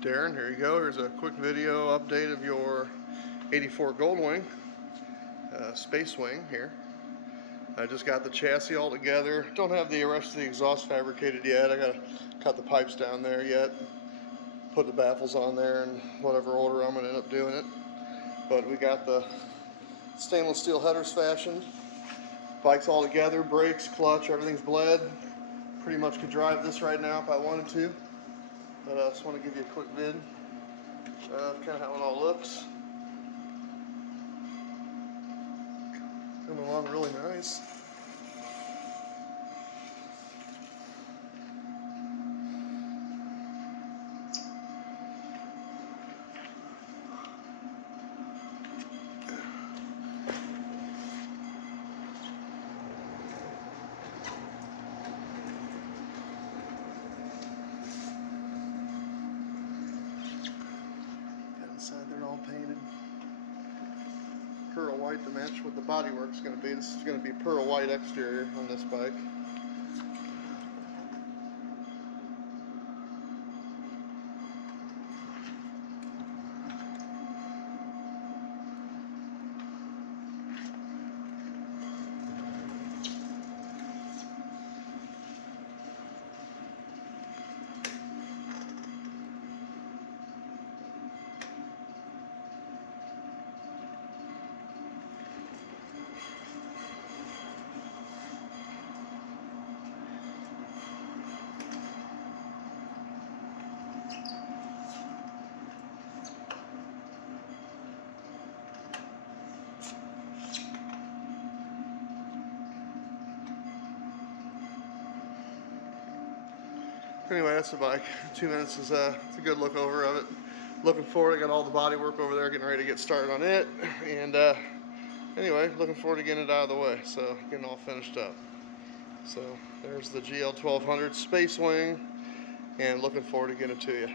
Darren, here you go. Here's a quick video update of your 84 Goldwing Space Wing here. I just got the chassis all together. Don't have the rest of the exhaust fabricated yet. I gotta cut the pipes down there yet. Put the baffles on there in whatever order I'm gonna end up doing it. But we got the stainless steel headers fashioned. Bike's all together, brakes, clutch, everything's bled. Pretty much could drive this right now if I wanted to. But I just want to give you a quick vid of kind of how it all looks. Coming along really nice. Inside they're all painted pearl white to match what the bodywork is going to be. This is going to be pearl white exterior on this bike. Anyway, that's the bike. 2 minutes is it's a good look over of it. Looking forward, I got all the body work over there, getting ready to get started on it. And anyway, looking forward to getting it out of the way, so getting all finished up. So there's the GL1200 Space Wing, and looking forward to getting it to you.